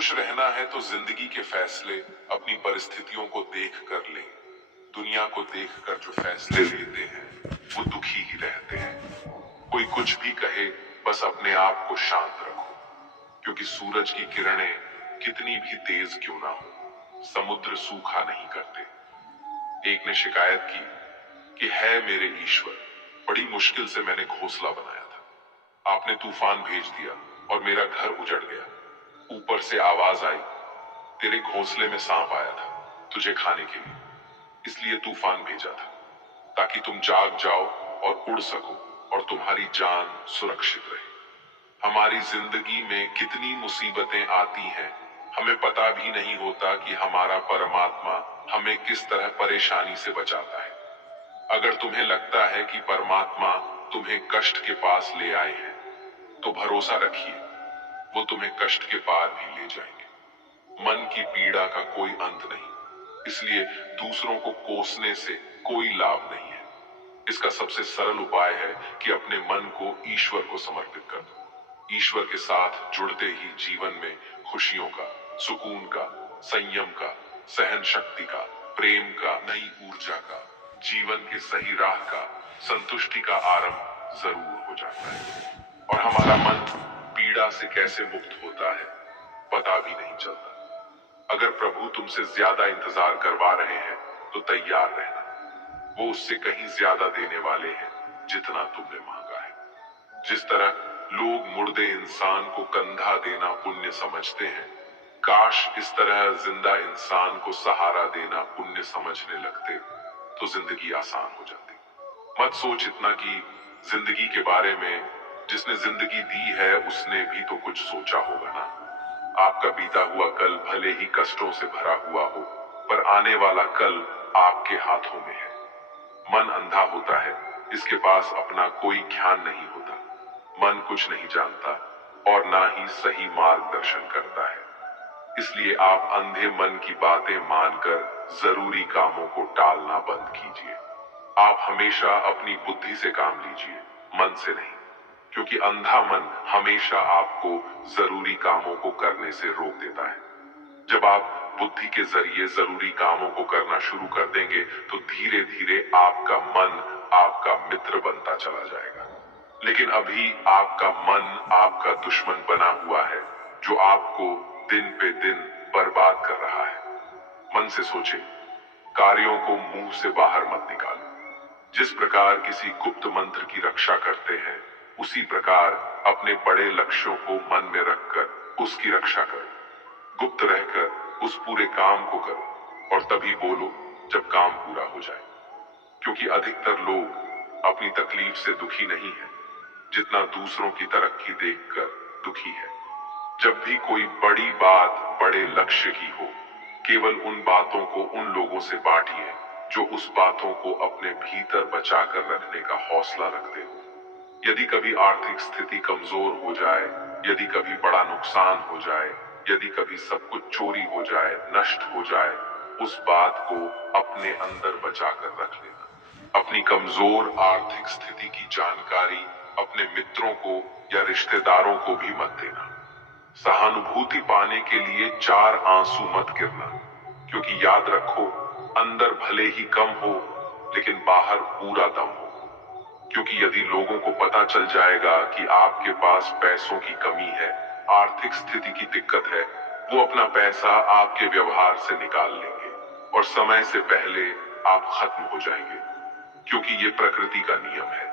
खुश रहना है तो जिंदगी के फैसले अपनी परिस्थितियों को देख कर लें। दुनिया को देखकर जो फैसले लेते हैं वो दुखी ही रहते हैं। कोई कुछ भी कहे, बस अपने आप को शांत रखो, क्योंकि सूरज की किरणें कितनी भी तेज क्यों ना हो, समुद्र सूखा नहीं करते। एक ने शिकायत की कि है मेरे ईश्वर, बड़ी मुश्किल से मैंने घोंसला बनाया था, आपने तूफान भेज दिया और मेरा घर उजड़ गया। ऊपर से आवाज आई, तेरे घोंसले में सांप आया था तुझे खाने के लिए, इसलिए तूफान भेजा था ताकि तुम जाग जाओ और उड़ सको और तुम्हारी जान सुरक्षित रहे। हमारी जिंदगी में कितनी मुसीबतें आती हैं, हमें पता भी नहीं होता कि हमारा परमात्मा हमें किस तरह परेशानी से बचाता है। अगर तुम्हें लगता है कि परमात्मा तुम्हें कष्ट के पास ले आए हैं, तो भरोसा रखिए वो तुम्हें कष्ट के पार भी ले जाएंगे। मन की पीड़ा का कोई अंत नहीं, इसलिए दूसरों को कोसने से कोई लाभ नहीं है। इसका सबसे सरल उपाय है कि अपने मन को ईश्वर को समर्पित कर दो। ईश्वर के साथ जुड़ते ही जीवन में खुशियों का, सुकून का, संयम का, सहन शक्ति का, प्रेम का, नई ऊर्जा का, जीवन के सही राह का, संतुष्टि का आरंभ जरूर हो जाता है। और हमारा मन पीड़ा से कैसे मुक्त होता है पता भी नहीं चलता। अगर प्रभु तुमसे ज्यादा इंतजार करवा रहे हैं तो तैयार रहना, वो उससे कहीं ज्यादा देने वाले हैं जितना तुमने मांगा है। जिस तरह लोग मुर्दे इंसान को कंधा देना पुण्य समझते हैं, काश इस तरह जिंदा इंसान को सहारा देना पुण्य समझने लगते तो जिंदगी आसान हो जाती। मत सोच इतना कि जिंदगी के बारे में जिसने जिंदगी दी है उसने भी तो कुछ सोचा होगा ना। आपका बीता हुआ कल भले ही कष्टों से भरा हुआ हो, पर आने वाला कल आपके हाथों में है। मन अंधा होता है, इसके पास अपना कोई ज्ञान नहीं होता। मन कुछ नहीं जानता और ना ही सही मार्गदर्शन करता है। इसलिए आप अंधे मन की बातें मानकर जरूरी कामों को टालना बंद कीजिए। आप हमेशा अपनी बुद्धि से काम लीजिए, मन से नहीं, क्योंकि अंधा मन हमेशा आपको जरूरी कामों को करने से रोक देता है। जब आप बुद्धि के जरिए जरूरी कामों को करना शुरू कर देंगे तो धीरे धीरे आपका मन आपका मित्र बनता चला जाएगा। लेकिन अभी आपका मन आपका दुश्मन बना हुआ है, जो आपको दिन पे दिन बर्बाद कर रहा है। मन से सोचे, कार्यों को मुंह से बाहर मत निकालो। जिस प्रकार किसी गुप्त मंत्र की रक्षा करते हैं, उसी प्रकार अपने बड़े लक्ष्यों को मन में रखकर उसकी रक्षा करो। गुप्त रहकर उस पूरे काम को करो और तभी बोलो जब काम पूरा हो जाए। क्योंकि अधिकतर लोग अपनी तकलीफ से दुखी नहीं है, जितना दूसरों की तरक्की देखकर दुखी है। जब भी कोई बड़ी बात बड़े लक्ष्य की हो, केवल उन बातों को उन लोगों से बांटिए जो उस बातों को अपने भीतर बचा कर रखने का हौसला रखते हो। यदि कभी आर्थिक स्थिति कमजोर हो जाए, यदि कभी बड़ा नुकसान हो जाए, यदि कभी सब कुछ चोरी हो जाए, नष्ट हो जाए, उस बात को अपने अंदर बचा कर रख लेना। अपनी कमजोर आर्थिक स्थिति की जानकारी अपने मित्रों को या रिश्तेदारों को भी मत देना। सहानुभूति पाने के लिए 4 आंसू मत गिरना, क्योंकि याद रखो, अंदर भले ही कम हो लेकिन बाहर पूरा दम हो। क्योंकि यदि लोगों को पता चल जाएगा कि आपके पास पैसों की कमी है, आर्थिक स्थिति की दिक्कत है, वो अपना पैसा आपके व्यवहार से निकाल लेंगे और समय से पहले आप खत्म हो जाएंगे। क्योंकि ये प्रकृति का नियम है,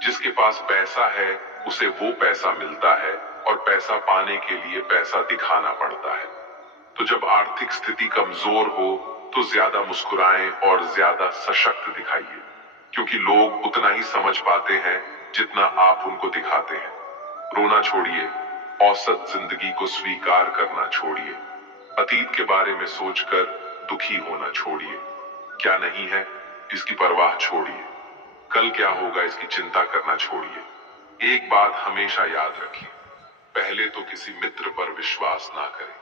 जिसके पास पैसा है उसे वो पैसा मिलता है और पैसा पाने के लिए पैसा दिखाना पड़ता है। तो जब आर्थिक स्थिति कमजोर हो तो ज्यादा मुस्कुराएं और ज्यादा सशक्त दिखाइए, क्योंकि लोग उतना ही समझ पाते हैं जितना आप उनको दिखाते हैं। रोना छोड़िए, औसत जिंदगी को स्वीकार करना छोड़िए, अतीत के बारे में सोचकर दुखी होना छोड़िए। क्या नहीं है इसकी परवाह छोड़िए, कल क्या होगा इसकी चिंता करना छोड़िए। एक बात हमेशा याद रखिए, पहले तो किसी मित्र पर विश्वास ना करें।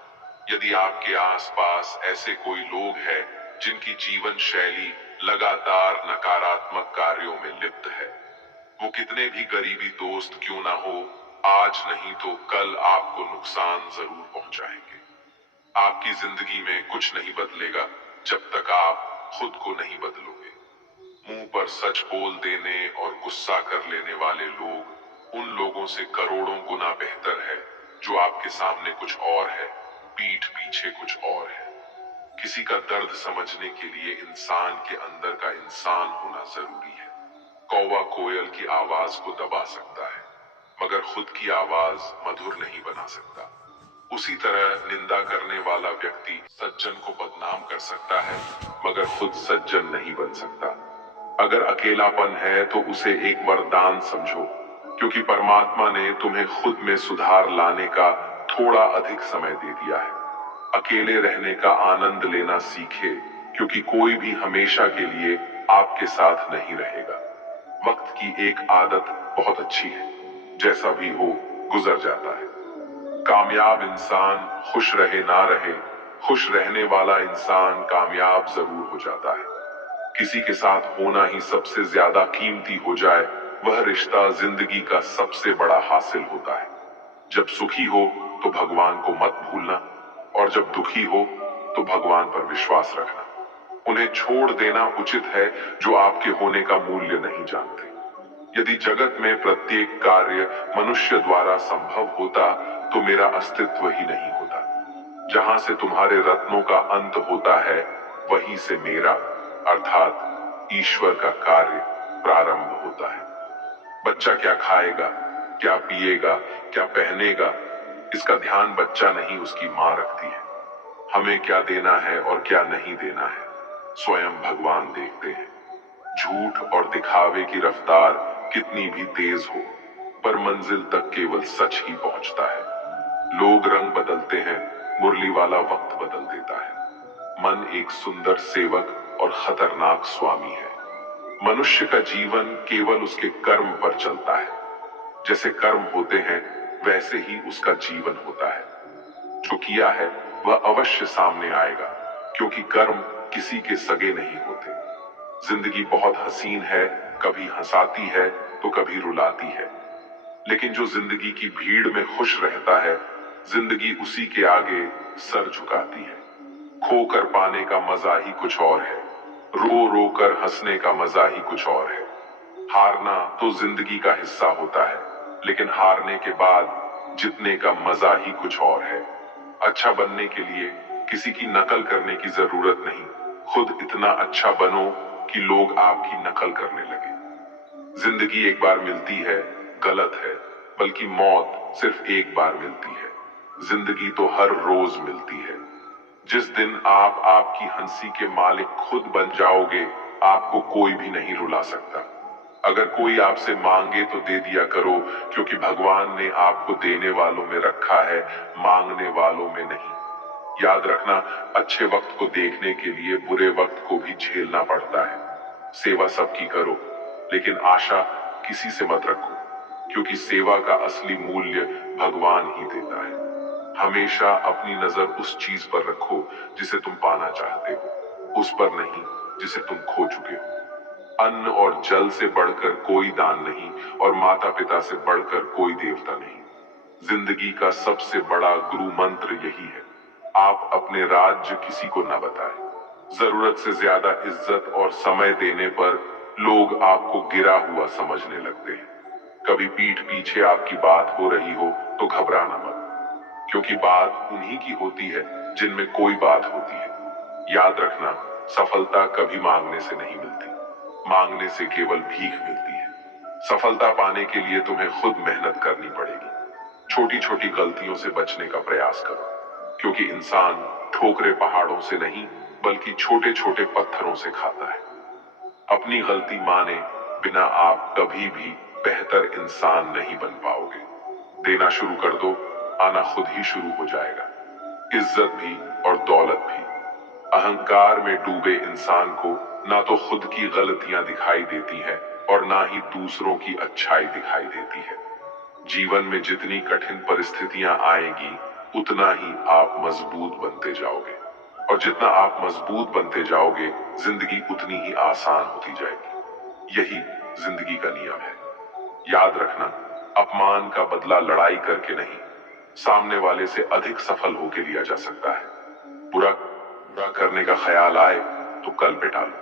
यदि आपके आसपास ऐसे कोई लोग हैं जिनकी जीवन शैली लगातार नकारात्मक कार्यों में लिप्त है, वो कितने भी गरीबी दोस्त क्यों ना हो, आज नहीं तो कल आपको नुकसान जरूर पहुंचाएंगे। आपकी जिंदगी में कुछ नहीं बदलेगा जब तक आप खुद को नहीं बदलोगे। मुंह पर सच बोल देने और गुस्सा कर लेने वाले लोग उन लोगों से करोड़ों गुना बेहतर है जो आपके सामने कुछ और है, पीठ पीछे कुछ और है। किसी का दर्द समझने के लिए इंसान के अंदर का इंसान होना जरूरी है। कौवा कोयल की आवाज को दबा सकता है, मगर खुद की आवाज मधुर नहीं बना सकता। उसी तरह निंदा करने वाला व्यक्ति सज्जन को बदनाम कर सकता है, मगर खुद सज्जन नहीं बन सकता। अगर अकेलापन है तो उसे एक वरदान समझो, क्योंकि परमात्मा ने तुम्हें खुद में सुधार लाने का थोड़ा अधिक समय दे दिया है। अकेले रहने का आनंद लेना सीखे, क्योंकि कोई भी हमेशा के लिए आपके साथ नहीं रहेगा। वक्त की एक आदत बहुत अच्छी है, जैसा भी हो गुजर जाता है। कामयाब इंसान खुश रहे ना रहे, खुश रहने वाला इंसान कामयाब जरूर हो जाता है। किसी के साथ होना ही सबसे ज्यादा कीमती हो जाए, वह रिश्ता जिंदगी का सबसे बड़ा हासिल होता है। जब सुखी हो तो भगवान को मत भूलना, और जब दुखी हो तो भगवान पर विश्वास रखना। उन्हें छोड़ देना उचित है जो आपके होने का मूल्य नहीं जानते। यदि जगत में प्रत्येक कार्य मनुष्य द्वारा संभव होता तो मेरा अस्तित्व ही नहीं होता। जहां से तुम्हारे रत्नों का अंत होता है, वहीं से मेरा अर्थात ईश्वर का कार्य प्रारंभ होता है। बच्चा क्या खाएगा, क्या पिएगा, क्या पहनेगा, इसका ध्यान बच्चा नहीं उसकी मां रखती है। हमें क्या देना है और क्या नहीं देना है, स्वयं भगवान देखते हैं। झूठ और दिखावे की रफ्तार कितनी भी तेज हो, पर मंजिल तक केवल सच ही पहुंचता है। लोग रंग बदलते हैं, मुरली वाला वक्त बदल देता है। मन एक सुंदर सेवक और खतरनाक स्वामी है। मनुष्य का जीवन केवल उसके कर्म पर चलता है। जैसे कर्म होते हैं वैसे ही उसका जीवन होता है। जो किया है वह अवश्य सामने आएगा, क्योंकि कर्म किसी के सगे नहीं होते। जिंदगी बहुत हसीन है, कभी हंसाती है तो कभी रुलाती है, लेकिन जो जिंदगी की भीड़ में खुश रहता है, जिंदगी उसी के आगे सर झुकाती है। खोकर पाने का मजा ही कुछ और है, रो रो कर हंसने का मजा ही कुछ और है। हारना तो जिंदगी का हिस्सा होता है, लेकिन हारने के बाद जीतने का मजा ही कुछ और है। अच्छा बनने के लिए किसी की नकल करने की जरूरत नहीं, खुद इतना अच्छा बनो कि लोग आपकी नकल करने लगे। जिंदगी एक बार मिलती है गलत है, बल्कि मौत सिर्फ एक बार मिलती है। जिंदगी तो हर रोज मिलती है। जिस दिन आप आपकी हंसी के मालिक खुद बन जाओगे, आपको कोई भी नहीं रुला सकता। अगर कोई आपसे मांगे तो दे दिया करो, क्योंकि भगवान ने आपको देने वालों में रखा है, मांगने वालों में नहीं। याद रखना, अच्छे वक्त को देखने के लिए बुरे वक्त को भी झेलना पड़ता है। सेवा सबकी करो, लेकिन आशा किसी से मत रखो, क्योंकि सेवा का असली मूल्य भगवान ही देता है। हमेशा अपनी नजर उस चीज पर रखो जिसे तुम पाना चाहते हो, उस पर नहीं जिसे तुम खो चुके हो। अन्न और जल से बढ़कर कोई दान नहीं, और माता पिता से बढ़कर कोई देवता नहीं। जिंदगी का सबसे बड़ा गुरु मंत्र यही है, आप अपने राज्य किसी को न बताएं। जरूरत से ज्यादा इज्जत और समय देने पर लोग आपको गिरा हुआ समझने लगते हैं। कभी पीठ पीछे आपकी बात हो रही हो तो घबराना मत, क्योंकि बात उन्हीं की होती है जिनमें कोई बात होती है। याद रखना, सफलता कभी मांगने से नहीं मिलती, मांगने से केवल भीख मिलती है। सफलता पाने के लिए तुम्हें खुद मेहनत करनी पड़ेगी। छोटी छोटी गलतियों से बचने का प्रयास करो, क्योंकि इंसान ठोकरे पहाड़ों से नहीं बल्कि छोटे छोटे पत्थरों से खाता है। अपनी गलती माने बिना आप कभी भी बेहतर इंसान नहीं बन पाओगे। देना शुरू कर दो, आना खुद ही शुरू हो जाएगा। इज्जत भी और दौलत भी। अहंकार में डूबे इंसान को ना तो खुद की गलतियां दिखाई देती हैं और ना ही दूसरों की अच्छाई दिखाई देती है। जीवन में जितनी कठिन परिस्थितियां आएगी, उतना ही आप मजबूत बनते जाओगे, और जितना आप मजबूत बनते जाओगे, जिंदगी उतनी ही आसान होती जाएगी। यही जिंदगी का नियम है। याद रखना, अपमान का बदला लड़ाई करके नहीं, सामने वाले से अधिक सफल होकर लिया जा सकता है। बुरा बुरा करने का ख्याल आए तो कल पे टालो,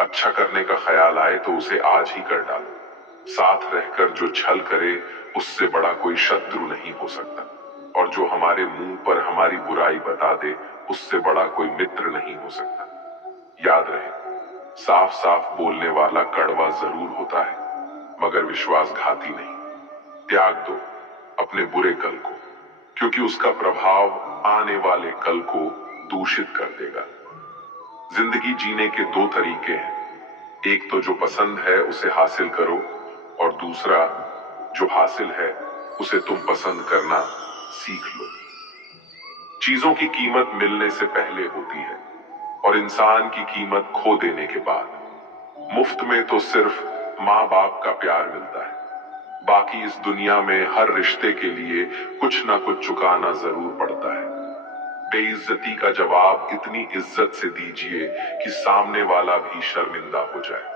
अच्छा करने का ख्याल आए तो उसे आज ही कर डालो। साथ रहकर जो छल करे उससे बड़ा कोई शत्रु नहीं हो सकता, और जो हमारे मुंह पर हमारी बुराई बता दे उससे बड़ा कोई मित्र नहीं हो सकता। याद रहे, साफ साफ बोलने वाला कड़वा जरूर होता है मगर विश्वासघाती नहीं। त्याग दो अपने बुरे कल को, क्योंकि उसका प्रभाव आने वाले कल को दूषित कर देगा। जिंदगी जीने के दो तरीके हैं, एक तो जो पसंद है उसे हासिल करो, और दूसरा जो हासिल है उसे तुम पसंद करना सीख लो। चीजों की कीमत मिलने से पहले होती है और इंसान की कीमत खो देने के बाद। मुफ्त में तो सिर्फ माँ बाप का प्यार मिलता है, बाकी इस दुनिया में हर रिश्ते के लिए कुछ ना कुछ चुकाना जरूर पड़ता है। बेइज्जती का जवाब इतनी इज्जत से दीजिए कि सामने वाला भी शर्मिंदा हो जाए।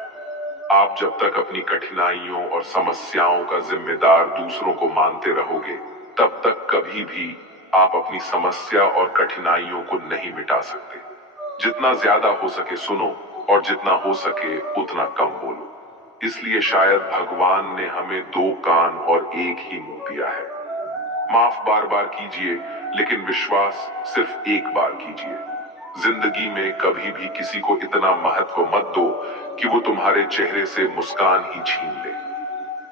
आप जब तक अपनी कठिनाइयों और समस्याओं का जिम्मेदार दूसरों को मानते रहोगे, तब तक कभी भी आप अपनी समस्या और कठिनाइयों को नहीं मिटा सकते। जितना ज्यादा हो सके सुनो, और जितना हो सके उतना कम बोलो। इसलिए शायद भगवान ने हमें दो कान और एक ही मुंह दिया है। माफ बार बार कीजिए, लेकिन विश्वास सिर्फ एक बार कीजिए। जिंदगी में कभी भी किसी को इतना महत्व मत दो कि वो तुम्हारे चेहरे से मुस्कान ही छीन ले।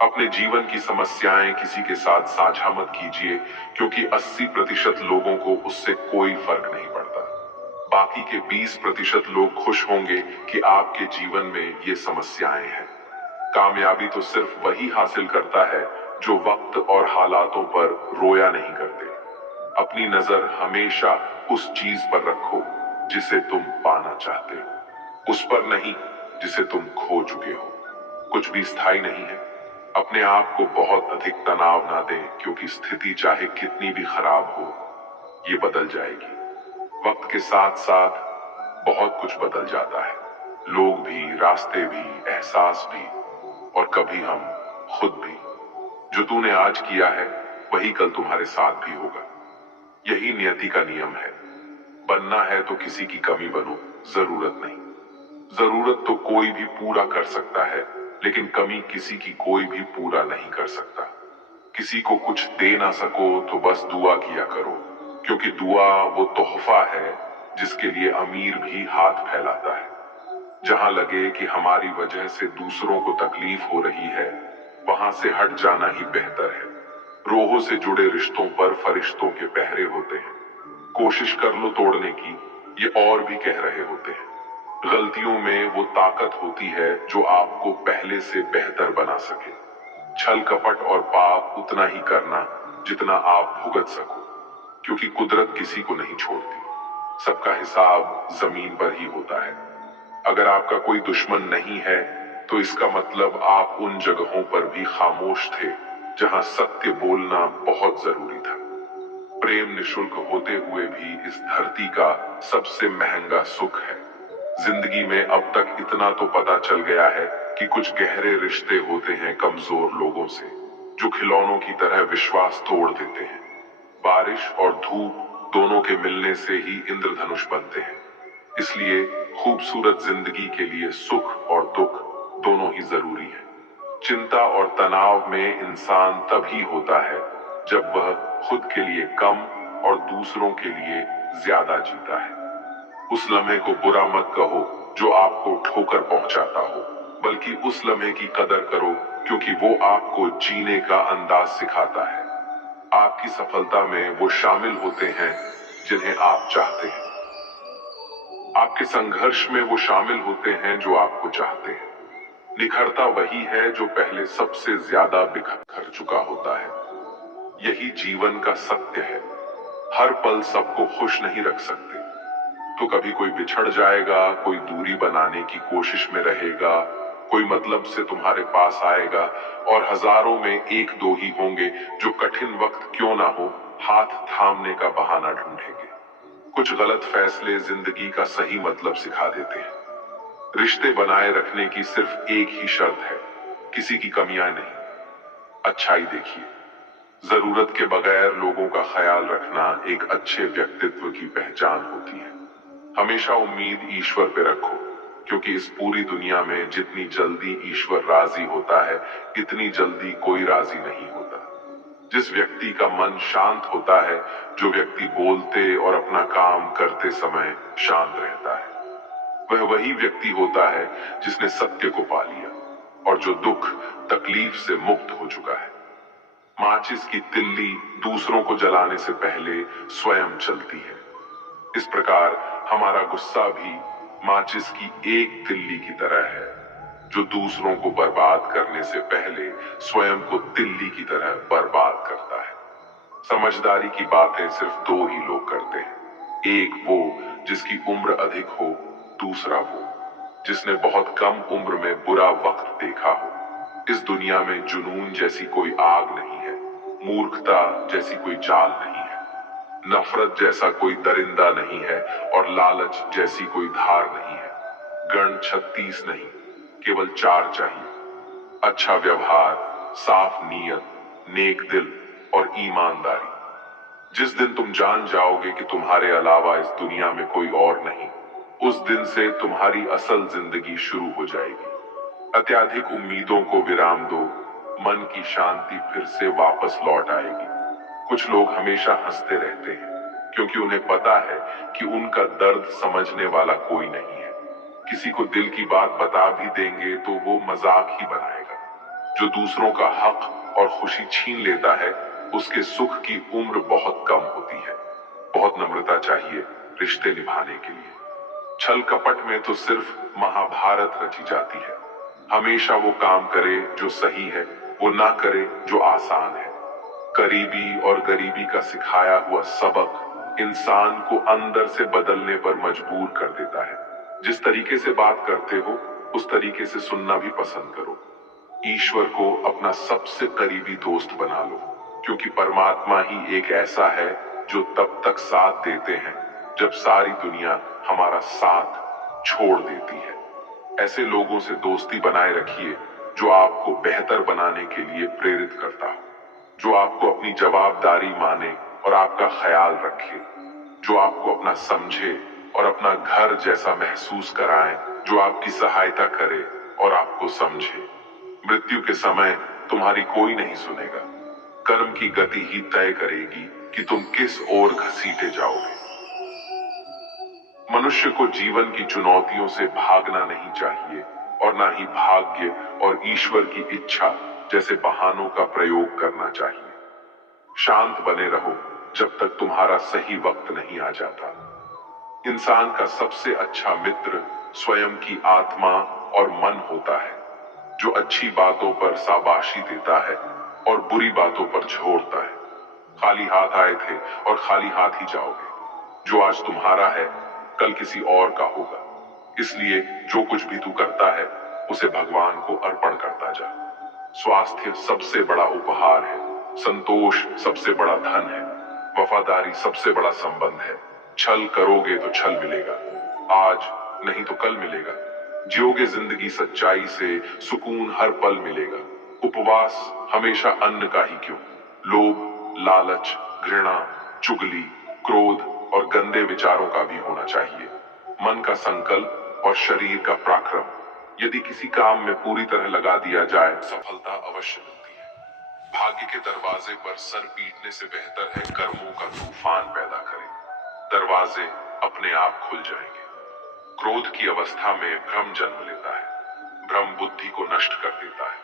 अपने जीवन की समस्याएं किसी के साथ साझा मत कीजिए, क्योंकि 80% लोगों को उससे कोई फर्क नहीं पड़ता। बाकी के 20% लोग खुश होंगे कि आपके जीवन में ये समस्याएं हैं। कामयाबी तो सिर्फ वही हासिल करता है जो वक्त और हालातों पर रोया नहीं करते। अपनी नजर हमेशा उस चीज पर रखो जिसे तुम पाना चाहते हो, उस पर नहीं जिसे तुम खो चुके हो। कुछ भी स्थायी नहीं है। अपने आप को बहुत अधिक तनाव ना दें, क्योंकि स्थिति चाहे कितनी भी खराब हो, ये बदल जाएगी। वक्त के साथ साथ बहुत कुछ बदल जाता है, लोग भी, रास्ते भी, एहसास भी, और कभी हम खुद भी। जो तूने आज किया है वही कल तुम्हारे साथ भी होगा। यही नियति का नियम है। बनना है तो किसी की कमी बनो, जरूरत नहीं। जरूरत तो कोई भी पूरा कर सकता है, लेकिन कमी किसी की कोई भी पूरा नहीं कर सकता। किसी को कुछ दे ना सको तो बस दुआ किया करो, क्योंकि दुआ वो तोहफा है जिसके लिए अमीर भी हाथ फैलाता है। जहां लगे कि हमारी वजह से दूसरों को तकलीफ हो रही है, वहां से हट जाना ही बेहतर है। रोहों से जुड़े रिश्तों पर फरिश्तों के पहरे होते हैं। कोशिश कर लो तोड़ने की, ये और भी कह रहे होते हैं। गलतियों में वो ताकत होती है जो आपको पहले से बेहतर बना सके। छल कपट और पाप उतना ही करना जितना आप भुगत सको, क्योंकि कुदरत किसी को नहीं छोड़ती। सबका हिसाब जमीन पर ही होता है। अगर आपका कोई दुश्मन नहीं है तो इसका मतलब आप उन जगहों पर भी खामोश थे जहां सत्य बोलना बहुत जरूरी था। प्रेम निशुल्क होते हुए भी इस धरती का सबसे महंगा सुख है। जिंदगी में अब तक इतना तो पता चल गया है कि कुछ गहरे रिश्ते होते हैं कमजोर लोगों से, जो खिलौनों की तरह विश्वास तोड़ देते हैं। बारिश और धूप दोनों के मिलने से ही इंद्रधनुष बनते हैं। इसलिए खूबसूरत जिंदगी के लिए सुख और दुख दोनों ही जरूरी है। चिंता और तनाव में इंसान तभी होता है जब वह खुद के लिए कम और दूसरों के लिए ज्यादा जीता है। उस लम्हे को बुरा मत कहो जो आपको ठोकर पहुंचाता हो, बल्कि उस लम्हे की कदर करो क्योंकि वो आपको जीने का अंदाज सिखाता है। आपकी सफलता में वो शामिल होते हैं जिन्हें आप चाहते हैं। आपके संघर्ष में वो शामिल होते हैं जो आपको चाहते हैं। निखरता वही है जो पहले सबसे ज्यादा बिखर चुका होता है। यही जीवन का सत्य है। हर पल सबको खुश नहीं रख सकते, तो कभी कोई बिछड़ जाएगा, कोई दूरी बनाने की कोशिश में रहेगा, कोई मतलब से तुम्हारे पास आएगा, और हजारों में एक दो ही होंगे जो कठिन वक्त क्यों ना हो हाथ थामने का बहाना ढूंढेंगे। कुछ गलत फैसले जिंदगी का सही मतलब सिखा देते हैं। रिश्ते बनाए रखने की सिर्फ एक ही शर्त है, किसी की कमियां नहीं, अच्छाई देखिए। जरूरत के बगैर लोगों का ख्याल रखना एक अच्छे व्यक्तित्व की पहचान होती है। हमेशा उम्मीद ईश्वर पे रखो, क्योंकि इस पूरी दुनिया में जितनी जल्दी ईश्वर राजी होता है, इतनी जल्दी कोई राजी नहीं होता। जिस व्यक्ति का मन शांत होता है, जो व्यक्ति बोलते और अपना काम करते समय शांत रहता है, वह वही व्यक्ति होता है जिसने सत्य को पा लिया और जो दुख तकलीफ से मुक्त हो चुका है। माचिस की तिल्ली दूसरों को जलाने से पहले स्वयं चलती है। इस प्रकार हमारा गुस्सा भी माचिस की एक तिल्ली की तरह है, जो दूसरों को बर्बाद करने से पहले स्वयं को तिल्ली की तरह बर्बाद करता है। समझदारी की बातें सिर्फ दो ही लोग करते हैं, एक वो जिसकी उम्र अधिक हो, दूसरा वो जिसने बहुत कम उम्र में बुरा वक्त देखा हो। इस दुनिया में जुनून जैसी कोई आग नहीं है, मूर्खता जैसी कोई चाल नहीं है, नफरत जैसा कोई दरिंदा नहीं है और लालच जैसी कोई धार नहीं है। गण 36 नहीं, केवल 4 चाहिए, अच्छा व्यवहार, साफ नीयत, नेक दिल और ईमानदारी। जिस दिन तुम जान जाओगे कि तुम्हारे अलावा इस दुनिया में कोई और नहीं, उस दिन से तुम्हारी असल जिंदगी शुरू हो जाएगी। अत्याधिक उम्मीदों को विराम दो, मन की शांति फिर से वापस लौट आएगी। कुछ लोग हमेशा हंसते रहते हैं, क्योंकि उन्हें पता है कि उनका दर्द समझने वाला कोई नहीं है। किसी को दिल की बात बता भी देंगे तो वो मजाक ही बनाएगा। जो दूसरों का हक और खुशी छीन लेता है, उसके सुख की उम्र बहुत कम होती है। बहुत नम्रता चाहिए रिश्ते निभाने के लिए। छल कपट में तो सिर्फ महाभारत रची जाती है। हमेशा वो काम करे जो सही है, वो ना करे जो आसान है। करीबी और गरीबी का सिखाया हुआ सबक इंसान को अंदर से बदलने पर मजबूर कर देता है। जिस तरीके से बात करते हो, उस तरीके से सुनना भी पसंद करो। ईश्वर को अपना सबसे करीबी दोस्त बना लो, क्योंकि परमात्मा ही एक ऐसा है जो तब तक साथ देते हैं जब सारी दुनिया हमारा साथ छोड़ देती है। ऐसे लोगों से दोस्ती बनाए रखिए जो आपको बेहतर बनाने के लिए प्रेरित करता हो, जो आपको अपनी जवाबदारी माने और आपका ख्याल रखे, जो आपको अपना समझे और अपना घर जैसा महसूस कराए, जो आपकी सहायता करे और आपको समझे। मृत्यु के समय तुम्हारी कोई नहीं सुनेगा। कर्म की गति ही तय करेगी कि तुम किस ओर घसीटे जाओगे। मनुष्य को जीवन की चुनौतियों से भागना नहीं चाहिए और ना ही भाग्य और ईश्वर की इच्छा जैसे बहानों का प्रयोग करना चाहिए। शांत बने रहो जब तक तुम्हारा सही वक्त नहीं आ जाता। इंसान का सबसे अच्छा मित्र स्वयं की आत्मा और मन होता है, जो अच्छी बातों पर शाबाशी देता है और बुरी बातों पर झोरता है। खाली हाथ आए थे और खाली हाथ ही जाओगे। जो आज तुम्हारा है, कल किसी और का होगा। इसलिए जो कुछ भी तू करता है, उसे भगवान को अर्पण करता जा। स्वास्थ्य सबसे बड़ा उपहार है, संतोष सबसे बड़ा धन है, वफादारी सबसे बड़ा संबंध है। छल करोगे तो छल मिलेगा, आज नहीं तो कल मिलेगा। जियोगे जिंदगी सच्चाई से, सुकून हर पल मिलेगा। उपवास हमेशा अन्न का ही क्यों, लोभ, लालच, घृणा, चुगली, क्रोध और गंदे विचारों का भी होना चाहिए। मन का संकल्प और शरीर का पराक्रम यदि किसी काम में पूरी तरह लगा दिया जाए, सफलता अवश्य मिलती है। भाग्य के दरवाजे पर सर पीटने से बेहतर है कर्मों का तूफान पैदा करें। दरवाजे अपने आप खुल जाएंगे। क्रोध की अवस्था में भ्रम जन्म लेता है। भ्रम बुद्धि को नष्ट कर देता है।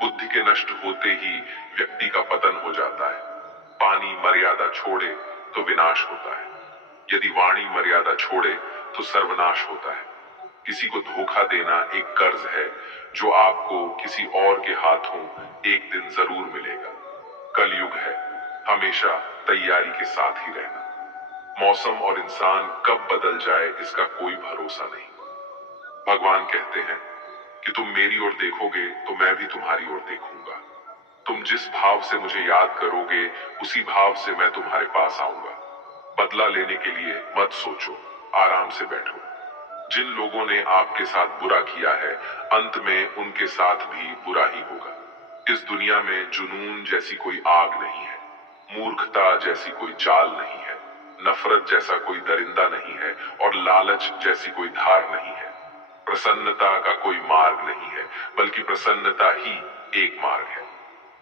बुद्धि के नष्ट होते ही व्यक्ति का पतन हो जाता है। पानी मर्यादा छोड़े तो विनाश होता है, यदि वाणी मर्यादा छोड़े तो सर्वनाश होता है। किसी को धोखा देना एक कर्ज है जो आपको किसी और के हाथों एक दिन जरूर मिलेगा। कलयुग है, हमेशा तैयारी के साथ ही रहना। मौसम और इंसान कब बदल जाए इसका कोई भरोसा नहीं। भगवान कहते हैं कि तुम मेरी ओर देखोगे तो मैं भी तुम्हारी ओर देखूंगा। तुम जिस भाव से मुझे याद करोगे, उसी भाव से मैं तुम्हारे पास आऊंगा। बदला लेने के लिए मत सोचो, आराम से बैठो। जिन लोगों ने आपके साथ बुरा किया है, अंत में उनके साथ भी बुरा ही होगा। इस दुनिया में जुनून जैसी कोई आग नहीं है, मूर्खता जैसी कोई चाल नहीं है, नफरत जैसा कोई दरिंदा नहीं है और लालच जैसी कोई धार नहीं है। प्रसन्नता का कोई मार्ग नहीं है, बल्कि प्रसन्नता ही एक मार्ग है।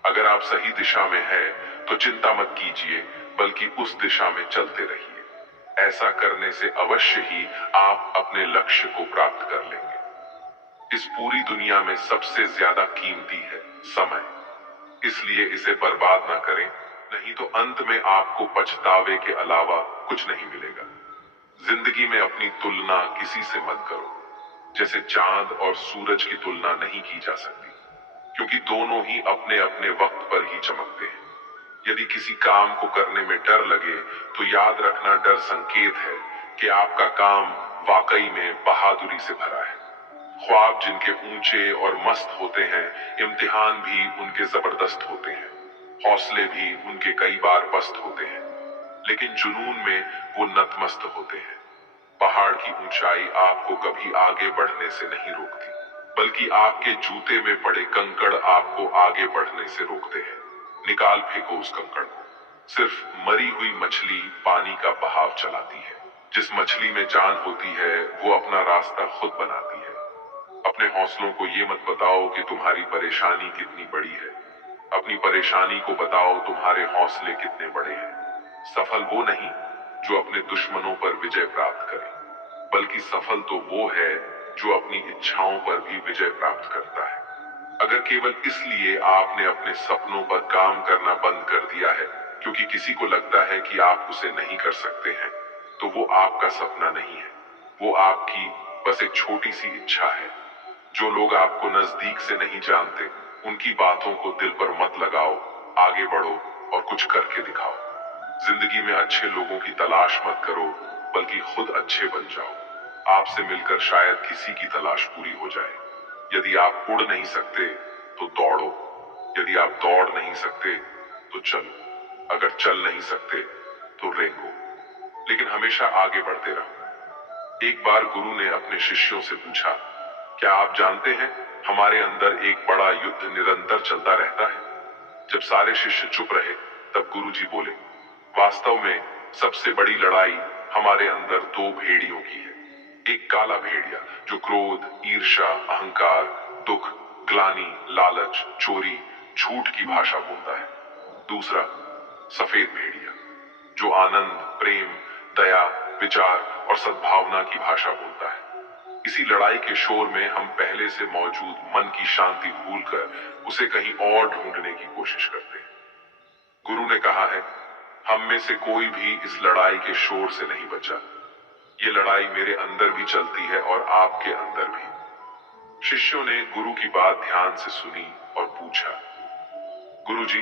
अगर आप सही दिशा में हैं, तो चिंता मत कीजिए, बल्कि उस दिशा में चलते रहिए। ऐसा करने से अवश्य ही आप अपने लक्ष्य को प्राप्त कर लेंगे। इस पूरी दुनिया में सबसे ज्यादा कीमती है समय, इसलिए इसे बर्बाद ना करें, नहीं तो अंत में आपको पछतावे के अलावा कुछ नहीं मिलेगा। जिंदगी में अपनी तुलना किसी से मत करो, जैसे चांद और सूरज की तुलना नहीं की जा सकती, क्योंकि दोनों ही अपने अपने वक्त पर ही चमकते हैं। यदि किसी काम को करने में डर लगे, तो याद रखना डर संकेत है कि आपका काम वाकई में बहादुरी से भरा है। ख्वाब जिनके ऊंचे और मस्त होते हैं, इम्तिहान भी उनके जबरदस्त होते हैं, हौसले भी उनके कई बार पस्त होते हैं, लेकिन जुनून में वो नतमस्त होते हैं। पहाड़ की ऊंचाई आपको कभी आगे बढ़ने से नहीं रोकती, बल्कि आपके जूते में पड़े कंकड़ आपको आगे बढ़ने से रोकते हैं। निकाल फेंको उस कंकड़ को। सिर्फ मरी हुई मछली पानी का बहाव चलाती है। जिस मछली में जान होती है, वो अपना रास्ता खुद बनाती है। अपने हौसलों को ये मत बताओ कि तुम्हारी परेशानी कितनी बड़ी है, अपनी परेशानी को बताओ तुम्हारे हौसले कितने बड़े हैं। सफल वो नहीं जो अपने दुश्मनों पर विजय प्राप्त करे, बल्कि सफल तो वो है जो अपनी इच्छाओं पर भी विजय प्राप्त करता है। अगर केवल इसलिए आपने अपने सपनों पर काम करना बंद कर दिया है क्योंकि किसी को लगता है कि आप उसे नहीं कर सकते हैं, तो वो आपका सपना नहीं है, वो आपकी बस एक छोटी सी इच्छा है। जो लोग आपको नजदीक से नहीं जानते, उनकी बातों को दिल पर मत लगाओ, आगे बढ़ो और कुछ करके दिखाओ। जिंदगी में अच्छे लोगों की तलाश मत करो, बल्कि खुद अच्छे बन जाओ। आपसे मिलकर शायद किसी की तलाश पूरी हो जाए। यदि आप उड़ नहीं सकते तो दौड़ो, यदि आप दौड़ नहीं सकते तो चलो, अगर चल नहीं सकते तो रेंगो, लेकिन हमेशा आगे बढ़ते रहो। एक बार गुरु ने अपने शिष्यों से पूछा, क्या आप जानते हैं हमारे अंदर एक बड़ा युद्ध निरंतर चलता रहता है? जब सारे शिष्य चुप रहे, तब गुरु जी बोले, वास्तव में सबसे बड़ी लड़ाई हमारे अंदर दो भेड़ियों की है। एक काला भेड़िया जो क्रोध, ईर्ष्या, अहंकार, दुख, ग्लानि, लालच, चोरी, झूठ की भाषा बोलता है। दूसरा सफेद भेड़िया जो आनंद, प्रेम, दया, विचार और सद्भावना की भाषा बोलता है। इसी लड़ाई के शोर में हम पहले से मौजूद मन की शांति भूलकर उसे कहीं और ढूंढने की कोशिश करते हैं। गुरु ने कहा है, हम में से कोई भी इस लड़ाई के शोर से नहीं बचा। ये लड़ाई मेरे अंदर भी चलती है और आपके अंदर भी। शिष्यों ने गुरु की बात ध्यान से सुनी और पूछा, गुरु जी,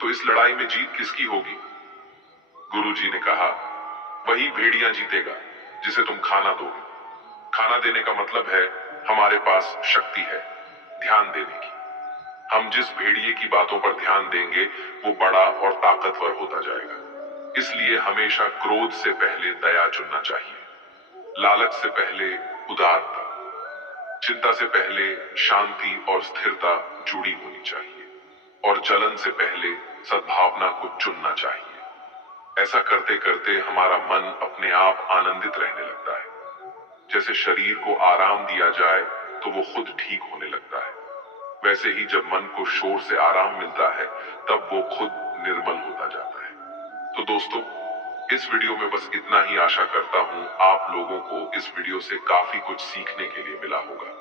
तो इस लड़ाई में जीत किसकी होगी? गुरु जी ने कहा, वही भेड़िया जीतेगा जिसे तुम खाना दोगे। खाना देने का मतलब है हमारे पास शक्ति है ध्यान देने की। हम जिस भेड़िए की बातों पर ध्यान देंगे, वो बड़ा और ताकतवर होता जाएगा। इसलिए हमेशा क्रोध से पहले दया चुनना चाहिए, लालच से पहले उदारता, चिंता से पहले शांति और स्थिरता जुड़ी होनी चाहिए, और जलन से पहले सद्भावना को चुनना चाहिए। ऐसा करते करते हमारा मन अपने आप आनंदित रहने लगता है। जैसे शरीर को आराम दिया जाए तो वो खुद ठीक होने लगता है, वैसे ही जब मन को शोर से आराम मिलता है, तब वो खुद निर्मल होता जाता है। तो दोस्तों, इस वीडियो में बस इतना ही। आशा करता हूं आप लोगों को इस वीडियो से काफी कुछ सीखने के लिए मिला होगा।